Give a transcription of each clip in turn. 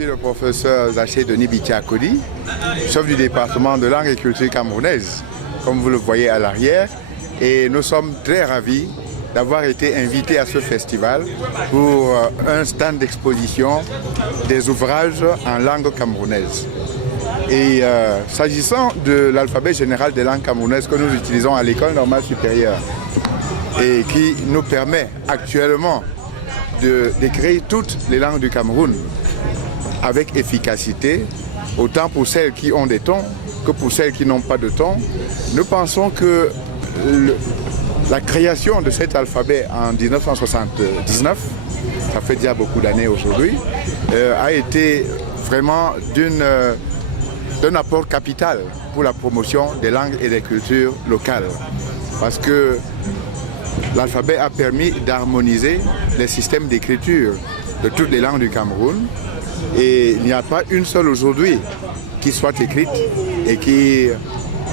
suis le professeur Zaché Denis Bitia-Kodi, chef du département de langue et culture camerounaise, comme vous le voyez à l'arrière. Et nous sommes très ravis d'avoir été invités à ce festival pour un stand d'exposition des ouvrages en langue camerounaise. Et s'agissant de l'alphabet général des langues camerounaises que nous utilisons à l'école normale supérieure et qui nous permet actuellement d'écrire toutes les langues du Cameroun avec efficacité, autant pour celles qui ont des tons que pour celles qui n'ont pas de tons, nous pensons que la création de cet alphabet en 1979, ça fait déjà beaucoup d'années aujourd'hui, a été vraiment d'un apport capital pour la promotion des langues et des cultures locales. Parce que l'alphabet a permis d'harmoniser les systèmes d'écriture de toutes les langues du Cameroun. Et il n'y a pas une seule aujourd'hui qui soit écrite et qui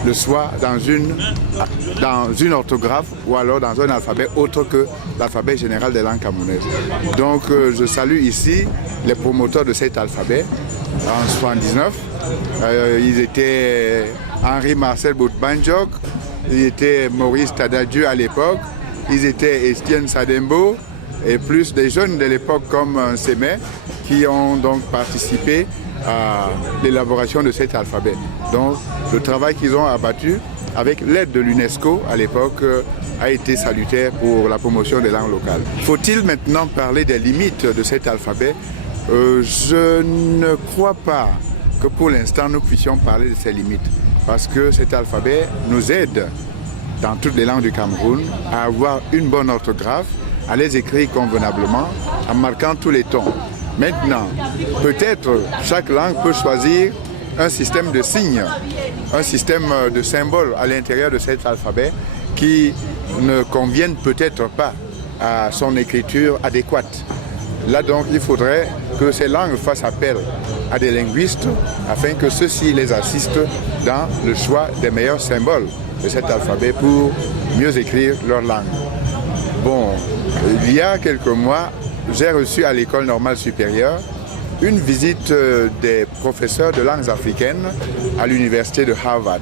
le soit dans une orthographe ou alors dans un alphabet autre que l'alphabet général des langues camerounaises. Donc je salue ici les promoteurs de cet alphabet en 1979. Ils étaient Henri-Marcel Boutbanjok, ils étaient Maurice Tadadieu à l'époque, ils étaient Estienne Sadembo et plus des jeunes de l'époque comme Sémé qui ont donc participé à l'élaboration de cet alphabet. Donc le travail qu'ils ont abattu avec l'aide de l'UNESCO à l'époque a été salutaire pour la promotion des langues locales. Faut-il maintenant parler des limites de cet alphabet? Je ne crois pas que pour l'instant nous puissions parler de ces limites parce que cet alphabet nous aide dans toutes les langues du Cameroun à avoir une bonne orthographe, à les écrire convenablement en marquant tous les tons. Maintenant, peut-être chaque langue peut choisir un système de signes, un système de symboles à l'intérieur de cet alphabet qui ne conviennent peut-être pas à son écriture adéquate. Là donc, il faudrait que ces langues fassent appel à des linguistes afin que ceux-ci les assistent dans le choix des meilleurs symboles de cet alphabet pour mieux écrire leur langue. Bon, il y a quelques mois, j'ai reçu à l'école normale supérieure une visite des professeurs de langues africaines à l'université de Harvard.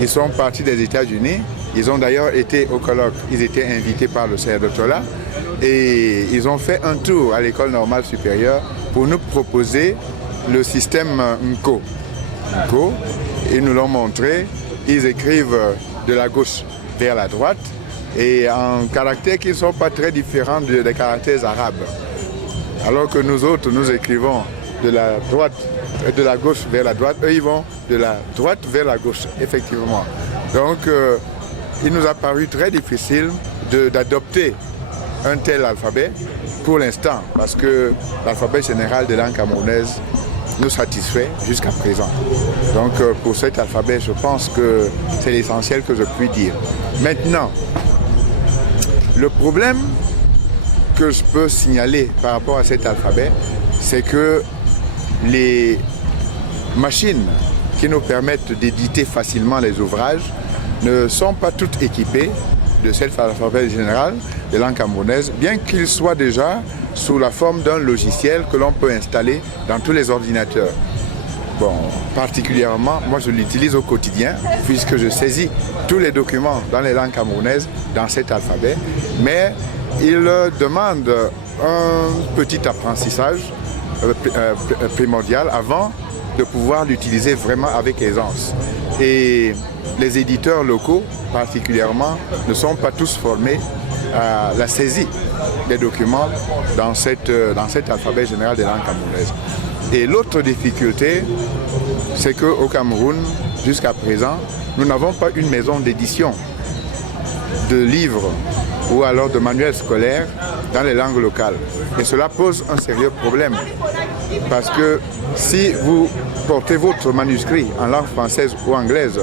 Ils sont partis des États-Unis, ils ont d'ailleurs été au colloque, ils étaient invités par le CRDTOLA et ils ont fait un tour à l'école normale supérieure pour nous proposer le système Nko. Nko, ils nous l'ont montré, ils écrivent de la gauche vers la droite et en caractères qui ne sont pas très différents des caractères arabes. Alors que nous autres, nous écrivons de la gauche vers la droite, eux ils vont de la droite vers la gauche, effectivement. Donc il nous a paru très difficile d'adopter un tel alphabet pour l'instant, parce que l'alphabet général des langues camerounaises nous satisfait jusqu'à présent. Donc pour cet alphabet, je pense que c'est l'essentiel que je puis dire. Maintenant, le problème que je peux signaler par rapport à cet alphabet, c'est que les machines qui nous permettent d'éditer facilement les ouvrages ne sont pas toutes équipées de cet alphabet général des langues camerounaises, bien qu'il soit déjà sous la forme d'un logiciel que l'on peut installer dans tous les ordinateurs. Bon, particulièrement, moi je l'utilise au quotidien puisque je saisis tous les documents dans les langues camerounaises dans cet alphabet, mais il demande un petit apprentissage primordial avant de pouvoir l'utiliser vraiment avec aisance. Et les éditeurs locaux, particulièrement, ne sont pas tous formés à la saisie des documents dans cet alphabet général des langues camerounaises. Et l'autre difficulté, c'est qu'au Cameroun, jusqu'à présent, nous n'avons pas une maison d'édition de livres ou alors de manuels scolaires dans les langues locales. Et cela pose un sérieux problème. Parce que si vous portez votre manuscrit en langue française ou anglaise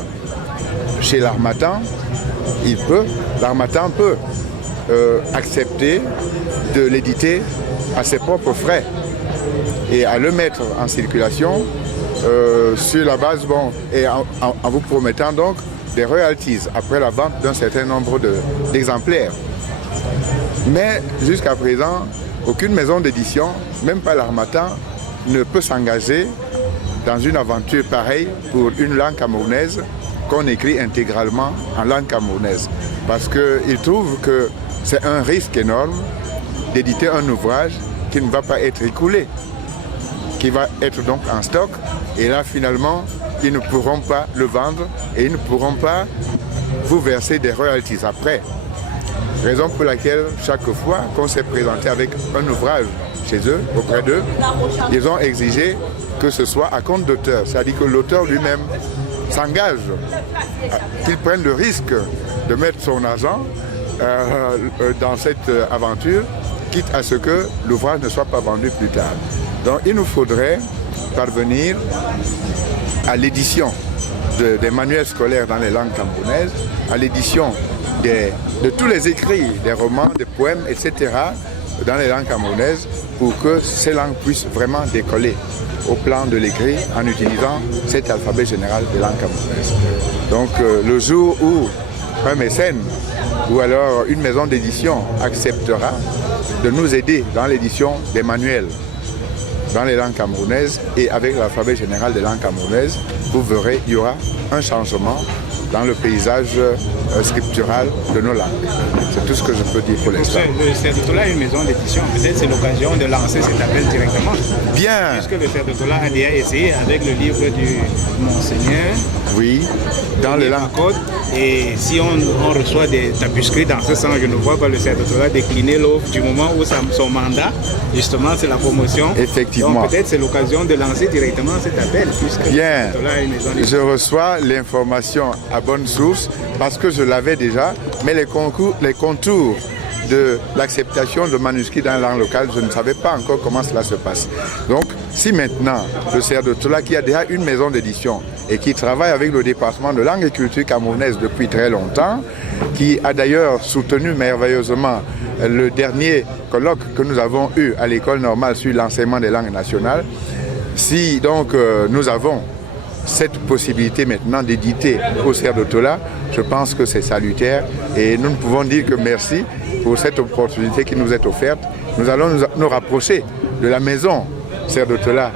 chez l'Harmattan, l'Harmattan peut accepter de l'éditer à ses propres frais et à le mettre en circulation sur la base, et en vous promettant donc des royalties après la vente d'un certain nombre d'exemplaires. Mais jusqu'à présent, aucune maison d'édition, même pas l'Harmattan, ne peut s'engager dans une aventure pareille pour une langue camerounaise qu'on écrit intégralement en langue camerounaise. Parce qu'il trouve que c'est un risque énorme d'éditer un ouvrage qui ne va pas être écoulé, qui va être donc en stock. Et là, finalement, ils ne pourront pas le vendre et ils ne pourront pas vous verser des royalties après. Raison pour laquelle, chaque fois qu'on s'est présenté avec un ouvrage chez eux, auprès d'eux, ils ont exigé que ce soit à compte d'auteur. C'est-à-dire que l'auteur lui-même s'engage, qu'il prenne le risque de mettre son argent dans cette aventure, quitte à ce que l'ouvrage ne soit pas vendu plus tard. Donc il nous faudrait parvenir à l'édition des manuels scolaires dans les langues camerounaises, à l'édition de tous les écrits, des romans, des poèmes, etc., dans les langues camerounaises, pour que ces langues puissent vraiment décoller au plan de l'écrit en utilisant cet alphabet général des langues camerounaises. Donc le jour où un mécène ou alors une maison d'édition acceptera de nous aider dans l'édition des manuels dans les langues camerounaises et avec l'alphabet général des langues camerounaises, vous verrez, il y aura un changement dans le paysage scriptural de nos langues. C'est tout ce que je peux dire pour l'instant. Le CERDETOLA est une maison d'édition. Peut-être c'est l'occasion de lancer cet appel directement. Bien. Puisque le CERDETOLA a déjà essayé avec le livre du Monseigneur. Oui, dans les langues. Et si on reçoit des tapuscrits dans ce sens, je ne vois pas le CERDETOLA décliner l'offre du moment où son mandat, justement, c'est la promotion. Effectivement. Donc peut-être c'est l'occasion de lancer directement cet appel. Puisque bien, le CERDETOLA est une maison d'édition. je reçois l'information à bonne source parce que je l'avais déjà, mais les contours de l'acceptation de manuscrits dans la langue locale, je ne savais pas encore comment cela se passe. Donc, si maintenant le CERDETOLA, qui a déjà une maison d'édition et qui travaille avec le département de langue et culture camerounaise depuis très longtemps, qui a d'ailleurs soutenu merveilleusement le dernier colloque que nous avons eu à l'école normale sur l'enseignement des langues nationales, si donc nous avons cette possibilité maintenant d'éditer au CERDETOLA, je pense que c'est salutaire et nous ne pouvons dire que merci pour cette opportunité qui nous est offerte. Nous allons nous rapprocher de la maison CERDETOLA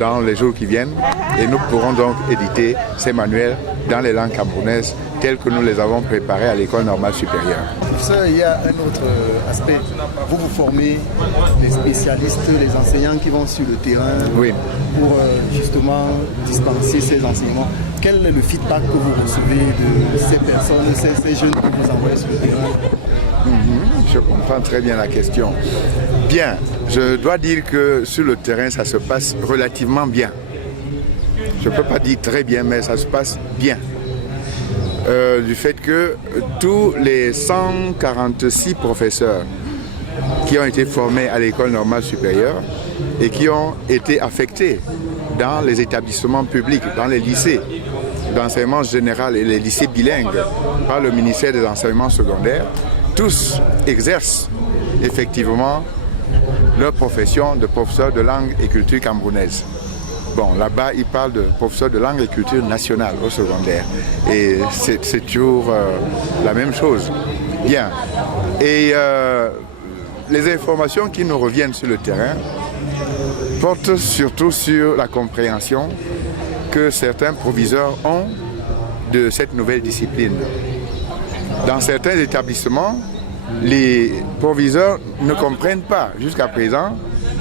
dans les jours qui viennent et nous pourrons donc éditer ces manuels dans les langues camerounaises telles que nous les avons préparées à l'école normale supérieure. Professeur, il y a un autre aspect. Vous formez les spécialistes, les enseignants qui vont sur le terrain oui. pour justement dispenser ces enseignements. Quel est le feedback que vous recevez de ces personnes, ces jeunes que vous envoyez sur le terrain? Je comprends très bien la question. Bien, je dois dire que sur le terrain, ça se passe relativement bien. Je ne peux pas dire très bien, mais ça se passe bien. Du fait que tous les 146 professeurs qui ont été formés à l'école normale supérieure et qui ont été affectés dans les établissements publics, dans les lycées d'enseignement général et les lycées bilingues par le ministère des enseignements secondaires, tous exercent effectivement leur profession de professeur de langue et culture camerounaise. Bon, là-bas, ils parlent de professeur de langue et culture nationale au secondaire. Et c'est toujours la même chose. Bien. Et les informations qui nous reviennent sur le terrain portent surtout sur la compréhension que certains proviseurs ont de cette nouvelle discipline. Dans certains établissements, les proviseurs ne comprennent pas jusqu'à présent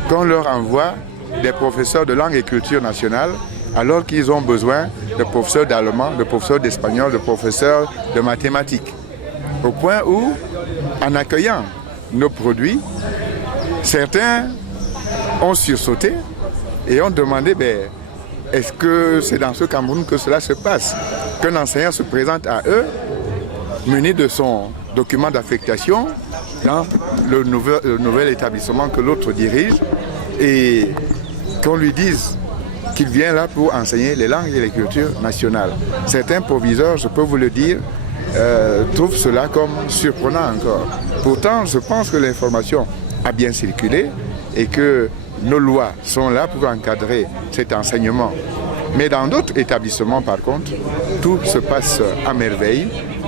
qu'on leur envoie des professeurs de langue et culture nationale alors qu'ils ont besoin de professeurs d'allemand, de professeurs d'espagnol, de professeurs de mathématiques. Au point où, en accueillant nos produits, certains ont sursauté et ont demandé est-ce que c'est dans ce Cameroun que cela se passe? Qu'un enseignant se présente à eux, muni de son document d'affectation dans le nouvel établissement que l'autre dirige et qu'on lui dise qu'il vient là pour enseigner les langues et les cultures nationales. Certains proviseurs, je peux vous le dire, trouvent cela comme surprenant encore. Pourtant, je pense que l'information a bien circulé et que nos lois sont là pour encadrer cet enseignement. Mais dans d'autres établissements, par contre, tout se passe à merveille.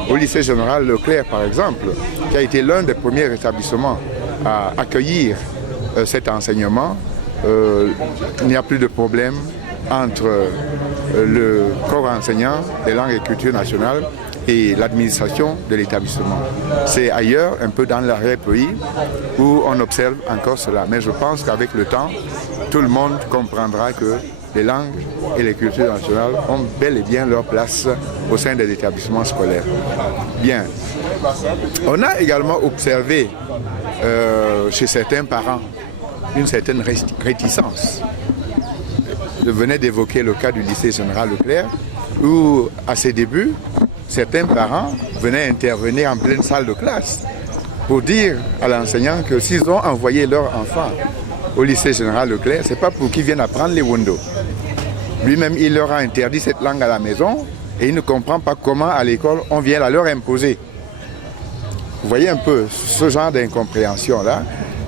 Au lycée général Leclerc, par exemple, qui a été l'un des premiers établissements à accueillir cet enseignement, il n'y a plus de problème entre le corps enseignant des langues et cultures nationales et l'administration de l'établissement. C'est ailleurs, un peu dans l'arrière-pays, où on observe encore cela. Mais je pense qu'avec le temps, tout le monde comprendra que les langues et les cultures nationales ont bel et bien leur place au sein des établissements scolaires. Bien. On a également observé chez certains parents une certaine réticence. Je venais d'évoquer le cas du lycée général Leclerc, où à ses débuts, certains parents venaient intervenir en pleine salle de classe pour dire à l'enseignant que s'ils ont envoyé leur enfant au lycée général Leclerc, ce n'est pas pour qu'ils viennent apprendre les Wondo. Lui-même, il leur a interdit cette langue à la maison et il ne comprend pas comment à l'école on vient la leur imposer. Vous voyez un peu ce genre d'incompréhension-là.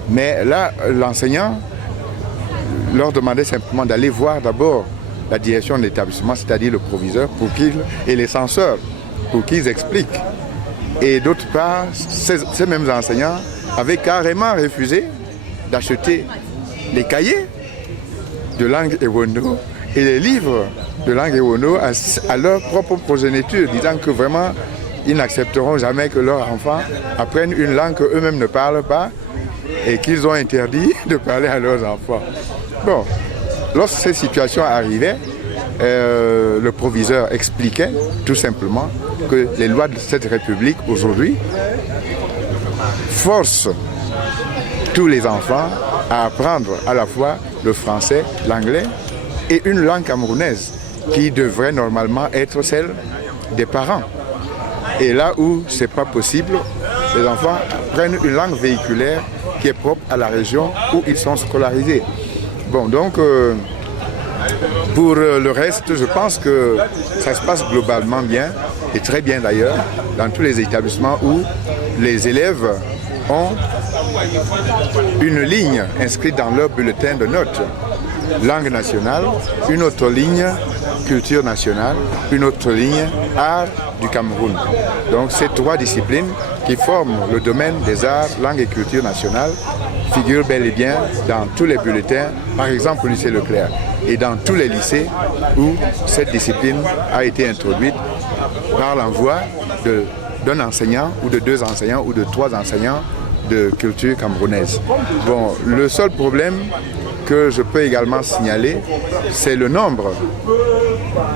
Mais là, l'enseignant leur demandait simplement d'aller voir d'abord la direction de l'établissement, c'est-à-dire le proviseur, et les censeurs, pour qu'ils expliquent. Et d'autre part, ces mêmes enseignants avaient carrément refusé d'acheter les cahiers de langue Ewondo et les livres de langue Ewondo à leur propre progéniture, disant que vraiment, ils n'accepteront jamais que leurs enfants apprennent une langue qu'eux-mêmes ne parlent pas et qu'ils ont interdit de parler à leurs enfants. Bon, lorsque ces situations arrivaient, le proviseur expliquait tout simplement que les lois de cette République aujourd'hui forcent tous les enfants à apprendre à la fois le français, l'anglais et une langue camerounaise qui devrait normalement être celle des parents. Et là où ce n'est pas possible, les enfants prennent une langue véhiculaire qui est propre à la région où ils sont scolarisés. Bon, donc, pour le reste, je pense que ça se passe globalement bien, et très bien d'ailleurs, dans tous les établissements où les élèves ont une ligne inscrite dans leur bulletin de notes. Langue nationale, une autre ligne culture nationale, une autre ligne art du Cameroun. Donc ces trois disciplines qui forment le domaine des arts, langue et culture nationale figurent bel et bien dans tous les bulletins, par exemple au lycée Leclerc, et dans tous les lycées où cette discipline a été introduite par l'envoi d'un enseignant ou de deux enseignants ou de trois enseignants de culture camerounaise. Bon, le seul problème que je peux également signaler, c'est le nombre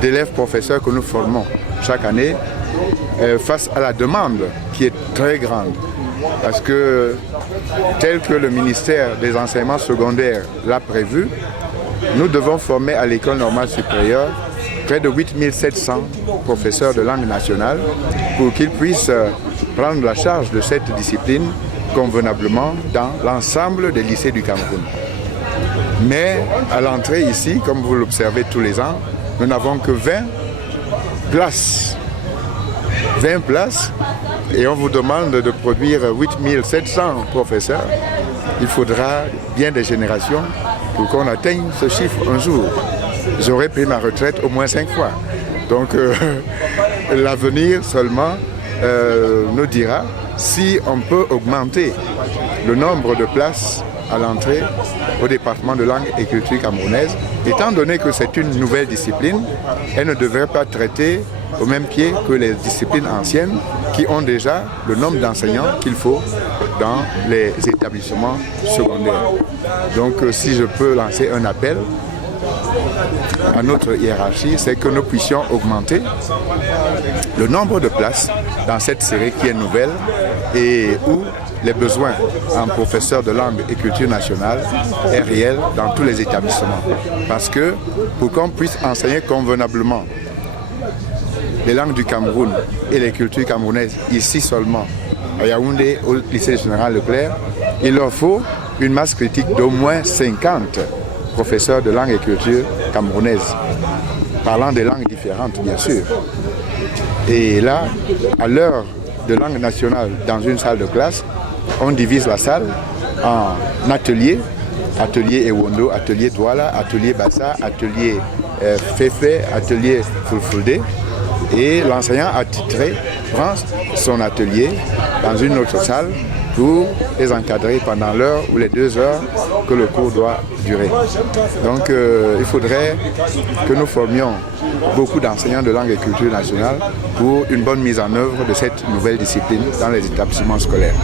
d'élèves professeurs que nous formons chaque année face à la demande qui est très grande. Parce que, tel que le ministère des enseignements secondaires l'a prévu, nous devons former à l'école normale supérieure près de 8700 professeurs de langue nationale pour qu'ils puissent prendre la charge de cette discipline convenablement dans l'ensemble des lycées du Cameroun. Mais à l'entrée ici, comme vous l'observez tous les ans, nous n'avons que 20 places. 20 places et on vous demande de produire 8700 professeurs. Il faudra bien des générations pour qu'on atteigne ce chiffre un jour. J'aurais pris ma retraite au moins 5 fois. Donc l'avenir seulement nous dira si on peut augmenter le nombre de places à l'entrée au département de langue et culture camerounaise, étant donné que c'est une nouvelle discipline, elle ne devrait pas traiter au même pied que les disciplines anciennes qui ont déjà le nombre d'enseignants qu'il faut dans les établissements secondaires. Donc si je peux lancer un appel à notre hiérarchie, c'est que nous puissions augmenter le nombre de places dans cette série qui est nouvelle et où les besoins en professeurs de langue et culture nationale est réel dans tous les établissements. Parce que pour qu'on puisse enseigner convenablement les langues du Cameroun et les cultures camerounaises ici seulement, à Yaoundé, au lycée général Leclerc, il leur faut une masse critique d'au moins 50 professeurs de langue et culture camerounaises, parlant des langues différentes bien sûr. Et là, à l'heure de langue nationale dans une salle de classe, on divise la salle en ateliers, atelier Ewondo, atelier Douala, atelier Bassa, atelier Fefe, atelier Fulfulde. Et l'enseignant attitré prend son atelier dans une autre salle pour les encadrer pendant l'heure ou les 2 heures que le cours doit durer. Donc il faudrait que nous formions beaucoup d'enseignants de langue et culture nationale pour une bonne mise en œuvre de cette nouvelle discipline dans les établissements scolaires.